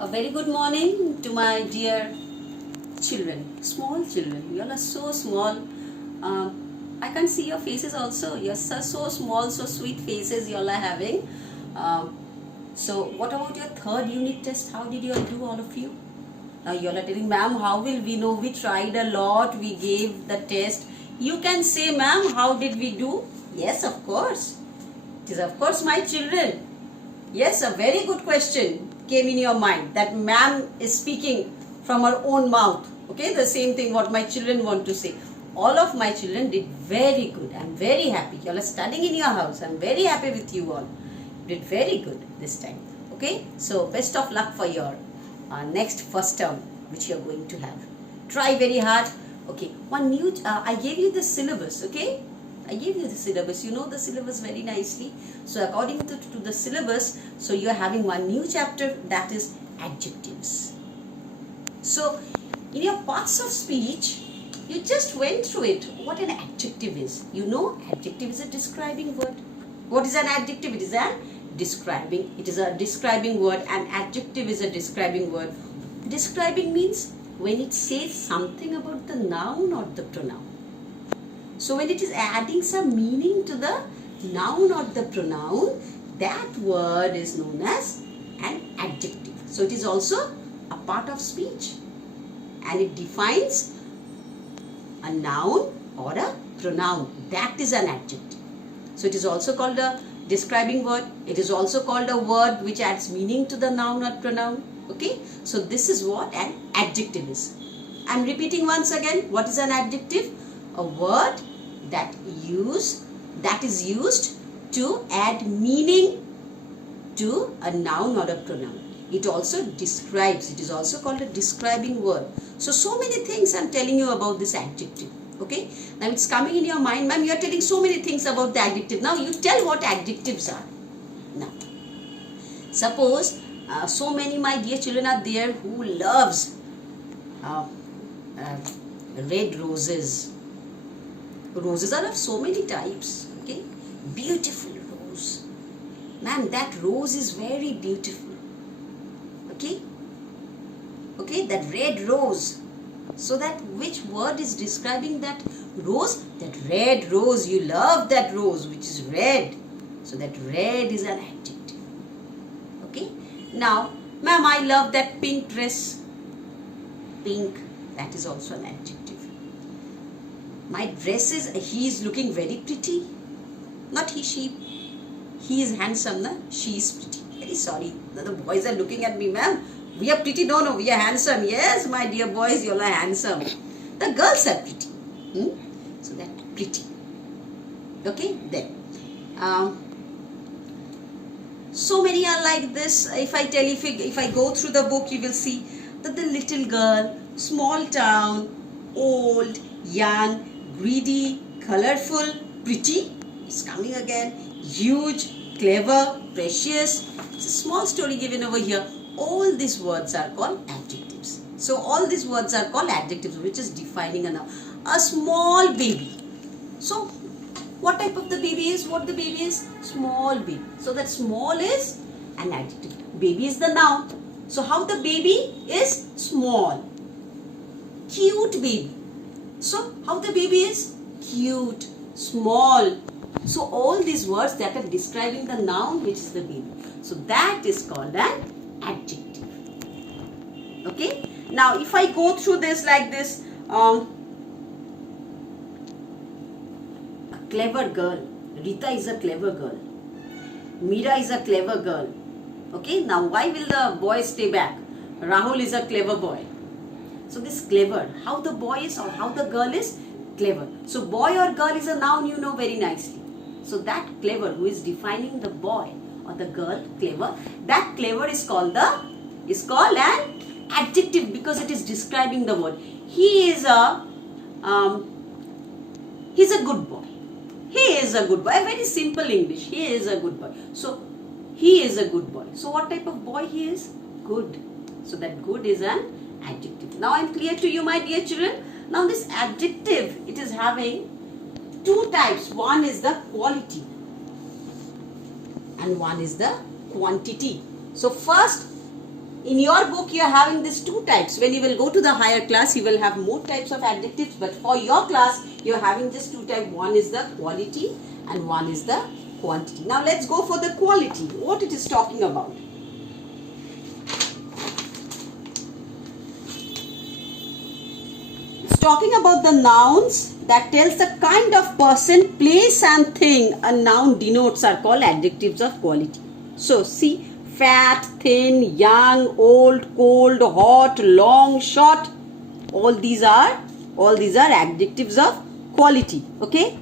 A very good morning to my dear children, small children. You all are so small. I can't see your faces also. You're so small, so sweet faces you all are having. So what about your third unit test? How did you all do, all of you? Now you all are telling, ma'am, how will we know? We tried a lot. We gave the test. You can say, ma'am, how did we do? Yes, of course. It is of course my children. Yes, a very good question came in your mind that ma'am is speaking from her own mouth. Okay, the same thing what my children want to say. All of my children did very good. I'm very happy. You all are studying in your house. I'm very happy with you all. Did very good this time. Okay, so best of luck for your next first term which you are going to have. Try very hard. Okay, one new, I gave you the syllabus. Okay, I gave you the syllabus. You know the syllabus very nicely. So according to the syllabus, so you are having one new chapter, that is adjectives. So in your parts of speech, you just went through it. What an adjective is. You know, adjective is a describing word. What is an adjective? It is a describing. It is a describing word. An adjective is a describing word. Describing means when it says something about the noun or the pronoun. So when it is adding some meaning to the noun or the pronoun, that word is known as an adjective. So it is also a part of speech and it defines a noun or a pronoun. That is an adjective. So it is also called a describing word. It is also called a word which adds meaning to the noun or pronoun. Okay, so this is what an adjective is. I am repeating once again. What is an adjective? A word that is used to add meaning to a noun or a pronoun. It also describes. It is also called a describing word. So many things I am telling you about this adjective. Okay, now it's coming in your mind, ma'am, you are telling so many things about the adjective. Now you tell what adjectives are. Now, suppose so many my dear children are there who loves red roses. Roses are of so many types. Okay, beautiful rose. Ma'am, that rose is very beautiful. Okay, that red rose. So that which word is describing that rose? That red rose. You love that rose which is red. So that red is an adjective. Okay. Now, ma'am, I love that pink dress. Pink. That is also an adjective. My dress is, he is looking very pretty. Not he, she. He is handsome, na? She is pretty. Very sorry. The boys are looking at me, ma'am. We are pretty. No, we are handsome. Yes, my dear boys, you all are handsome. The girls are pretty. So that pretty. Okay, then. So many are like this. If I go through the book, you will see that the little girl, small town, old, young, greedy, colorful, pretty is coming again. Huge, clever, precious. It's a small story given over here. All these words are called adjectives. So all these words are called adjectives, which is defining a noun. A small baby. So what type of the baby is? What the baby is? Small baby. So that small is an adjective. Baby is the noun. So how the baby is? Small. Cute baby. So how the baby is? Cute. Small. So all these words that are describing the noun, which is the baby. So that is called an adjective. Okay. Now if I go through this like this, a clever girl. Rita is a clever girl. Meera is a clever girl. Okay. Now why will the boy stay back? Rahul is a clever boy. So this clever, how the boy is or how the girl is? Clever. So boy or girl is a noun, you know very nicely. So that clever, who is defining the boy or the girl, clever, that clever is called an adjective because it is describing the word. He's a good boy. He is a good boy. A very simple English. He is a good boy. So he is a good boy. So what type of boy he is? Good. So that good is an adjective. Now I am clear to you, my dear children. Now this adjective, it is having two types. One is the quality and one is the quantity. So first in your book you are having these two types. When you will go to the higher class, you will have more types of adjectives, but for your class you are having just two types. One is the quality and one is the quantity. Now let's go for the quality, what it is talking about. It's talking about the nouns that tells the kind of person, place and thing a noun denotes are called adjectives of quality. So see, fat, thin, young, old, cold, hot, long, short, all these are adjectives of quality. Okay.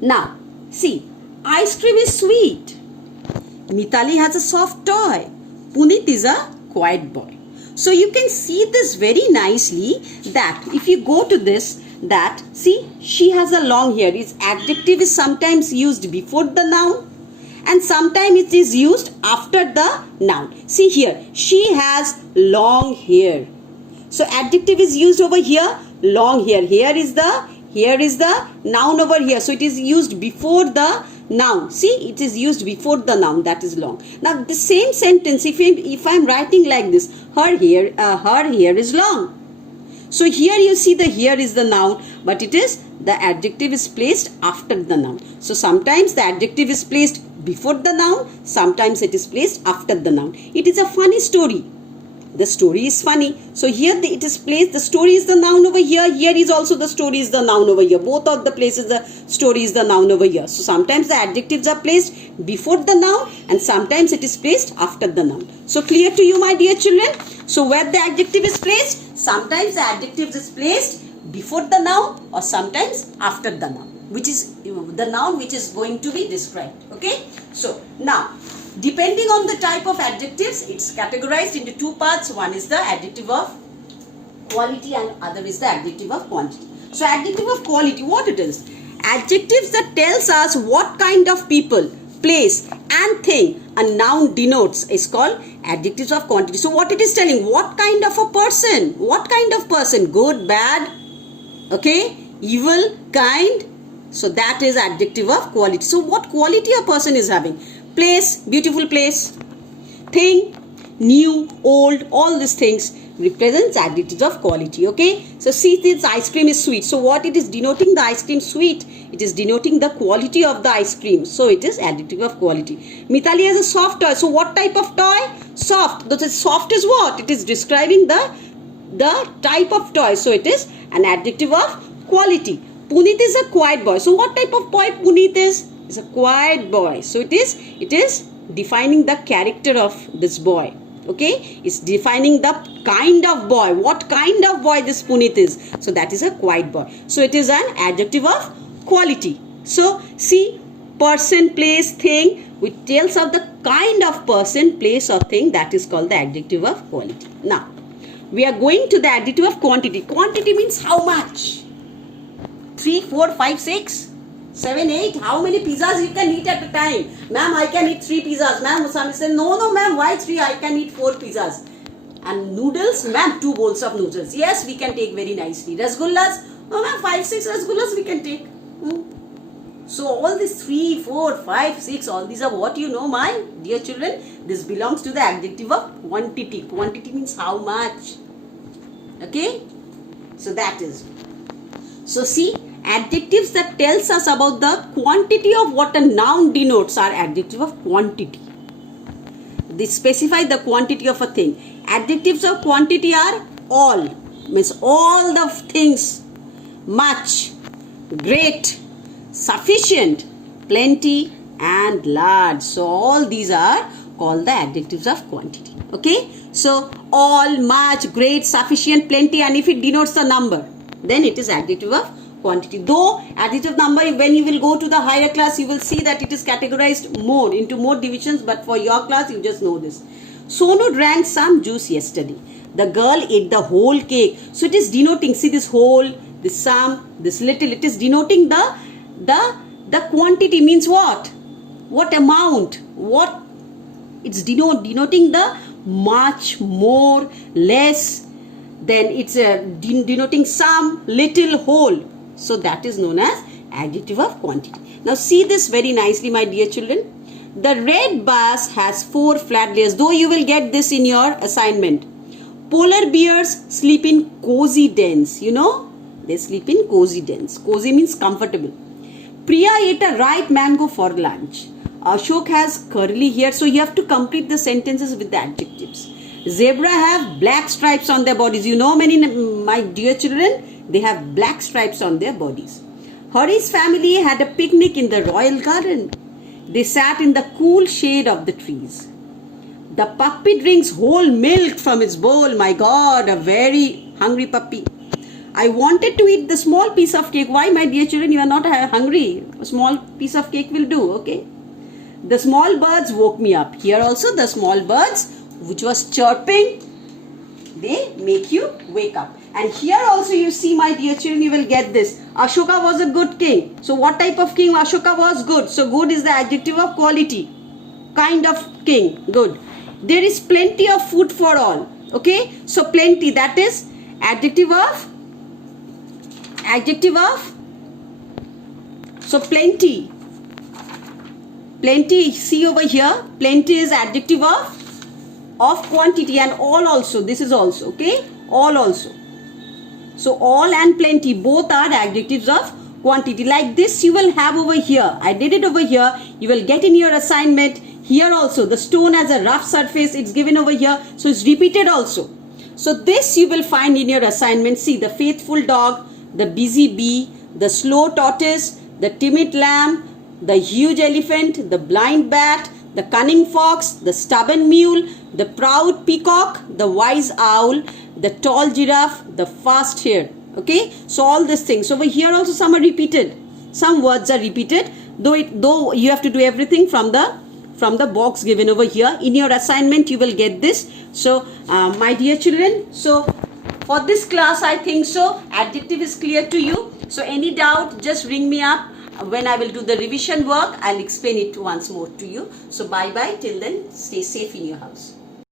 Now see, ice cream is sweet. Mitali has a soft toy. Punit is a quiet boy. So you can see this very nicely that if you go to this, that see, she has a long hair. Its adjective is sometimes used before the noun and sometimes it is used after the noun. See here, she has long hair. So adjective is used over here, long hair. Here is the noun over here. So it is used before the noun. See, it is used before the noun, that is long. Now the same sentence, if I am writing like this, her hair is long. So here you see the here is the noun, but it is the adjective is placed after the noun. So sometimes the adjective is placed before the noun, sometimes it is placed after the noun. It is a funny story. The story is funny. So here it is placed, the story is the noun over here. Here is also the story is the noun over here. Both of the places the story is the noun over here. So sometimes the adjectives are placed before the noun and sometimes it is placed after the noun. So clear to you, my dear children? So where the adjective is placed, sometimes the adjective is placed before the noun or sometimes after the noun, which is the noun which is going to be described. Okay. So now, depending on the type of adjectives, it's categorized into two parts. One is the adjective of quality and other is the adjective of quantity. So adjective of quality, what it is? Adjectives that tells us what kind of people, place and thing a noun denotes is called adjectives of quantity. So what it is telling, what kind of a person, good, bad, okay, evil, kind. So that is adjective of quality. So what quality a person is having? Place, beautiful place. Thing, new, old, all these things represents adjectives of quality. Okay. So see, this ice cream is sweet. So what it is denoting the ice cream sweet? It is denoting the quality of the ice cream. So it is adjective of quality. Mitali has a soft toy. So what type of toy? Soft. The soft is what? It is describing the type of toy. So it is an adjective of quality. Punit is a quiet boy. So what type of boy Punit is? It's a quiet boy. So it is defining the character of this boy. Okay, it's defining the kind of boy, what kind of boy this Punit is. So that is a quiet boy. So it is an adjective of quality. So see, person, place, thing, which tells of the kind of person, place or thing, that is called the adjective of quality. Now we are going to the adjective of quantity. Quantity means how much? 3, 4, 5, 6, 7, 8. How many pizzas you can eat at a time? Ma'am, I can eat 3 pizzas. Ma'am, Musami said, no, ma'am, why 3? I can eat 4 pizzas. And noodles, ma'am, 2 bowls of noodles. Yes, we can take very nicely. Rasgullas, no, ma'am, 5, 6 rasgullas we can take. So all these 3, 4, 5, 6, all these are what you know, my dear children. This belongs to the adjective of quantity. Quantity means how much. Okay? So that is. So see, adjectives that tells us about the quantity of what a noun denotes are adjective of quantity. They specify the quantity of a thing. Adjectives of quantity are all, means all the things, much, great, sufficient, plenty and large. So all these are called the adjectives of quantity. Okay. So all, much, great, sufficient, plenty, and if it denotes the number, then it is adjective of quantity. Though adjective number, when you will go to the higher class, you will see that it is categorized more into more divisions, but for your class you just know this. Sonu drank some juice yesterday. The girl ate the whole cake. So it is denoting, see this whole, this some, this little, it is denoting the quantity means what? What amount? What? It's denoting the much, more, less, then it's denoting some, little, whole. So that is known as adjective of quantity. Now see this very nicely, my dear children. The red bass has 4 flat layers, though you will get this in your assignment. Polar bears sleep in cozy dens. You know, they sleep in cozy dens. Cozy means comfortable. Priya ate a ripe mango for lunch. Ashok has curly hair, so you have to complete the sentences with the adjectives. Zebra have black stripes on their bodies. You know, my dear children, they have black stripes on their bodies. Hari's family had a picnic in the royal garden. They sat in the cool shade of the trees. The puppy drinks whole milk from its bowl. My God, a very hungry puppy. I wanted to eat the small piece of cake. Why, my dear children, you are not hungry? A small piece of cake will do, okay? The small birds woke me up. Here also the small birds, which was chirping, they make you wake up. And here also you see, my dear children, you will get this. Ashoka was a good king. So what type of king? Ashoka was good. So good is the adjective of quality. Kind of king. Good. There is plenty of food for all. Okay. So plenty, that is adjective of. So plenty. Plenty, see over here. Plenty is adjective of quantity, and all also. This is also, okay. All also. So all and plenty both are adjectives of quantity. Like this you will have over here. I did it over here. You will get in your assignment. Here also the stone has a rough surface. It's given over here. So it's repeated also. So this you will find in your assignment. See, the faithful dog, the busy bee, the slow tortoise, the timid lamb, the huge elephant, the blind bat, the cunning fox, the stubborn mule, the proud peacock, the wise owl, the tall giraffe, the fast hare. Okay, so all these things. So over here also some are repeated. Some words are repeated, though you have to do everything from the box given over here. In your assignment you will get this. So my dear children, so for this class I think so adjective is clear to you. So any doubt, just ring me up. When I will do the revision work, I'll explain it once more to you. So bye bye, till then stay safe in your house.